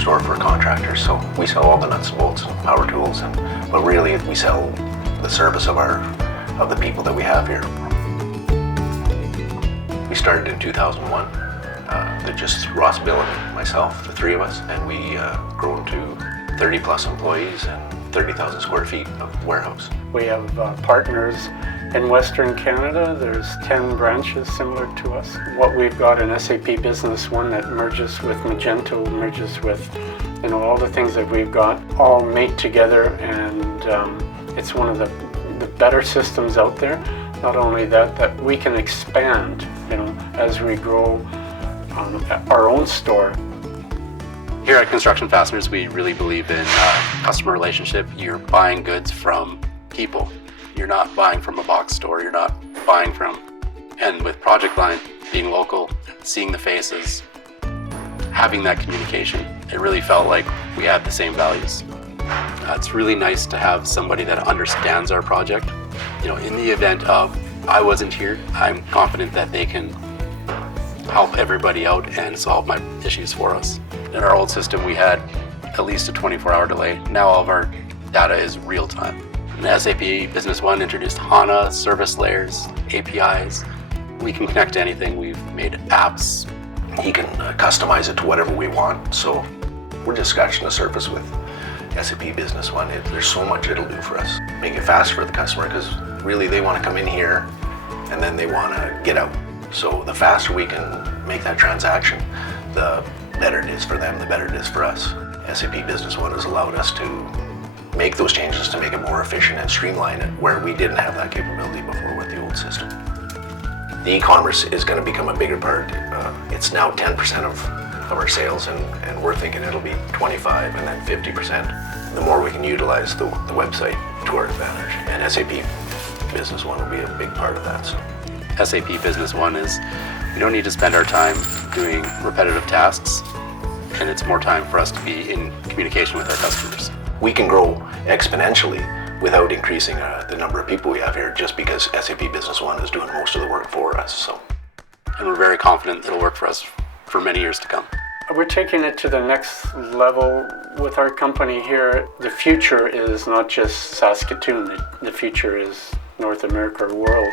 store for contractors, so we sell all the nuts and bolts and power tools, but really we sell the service of the people that we have here. We started in 2001. Just Ross, Bill, and myself, the three of us, and we grown to 30 plus employees and 30,000 square feet of warehouse. We have partners in Western Canada. There's 10 branches similar to us. What we've got in SAP Business One that merges with Magento, merges with all the things that we've got all made together, and it's one of the better systems out there. Not only that we can expand, as we grow our own store. Here at Construction Fasteners, we really believe in customer relationship. You're buying goods from people. You're not buying from a box store. You're not buying from, and with ProjectLine being local, seeing the faces, having that communication, it really felt like we had the same values. It's really nice to have somebody that understands our project. In the event of I wasn't here, I'm confident that they can help everybody out and solve my issues for us. In our old system, we had at least a 24-hour delay. Now all of our data is real time. And SAP Business One introduced HANA, service layers, APIs. We can connect to anything. We've made apps. You can customize it to whatever we want. So we're just scratching the surface with SAP Business One. There's so much it'll do for us. Make it fast for the customer, because really they want to come in here and then they want to get out. So the faster we can make that transaction, the better it is for them, the better it is for us. SAP Business One has allowed us to make those changes to make it more efficient and streamline it, where we didn't have that capability before with the old system. The e-commerce is going to become a bigger part. It's now 10% of our sales, and we're thinking it'll be 25 and then 50%. The more we can utilize the website to our advantage, and SAP Business One will be a big part of that. So. SAP Business One is, we don't need to spend our time doing repetitive tasks, and it's more time for us to be in communication with our customers. We can grow exponentially without increasing the number of people we have here, just because SAP Business One is doing most of the work for us. So, and we're very confident it'll work for us for many years to come. We're taking it to the next level with our company here. The future is not just Saskatoon. The future is North America or world.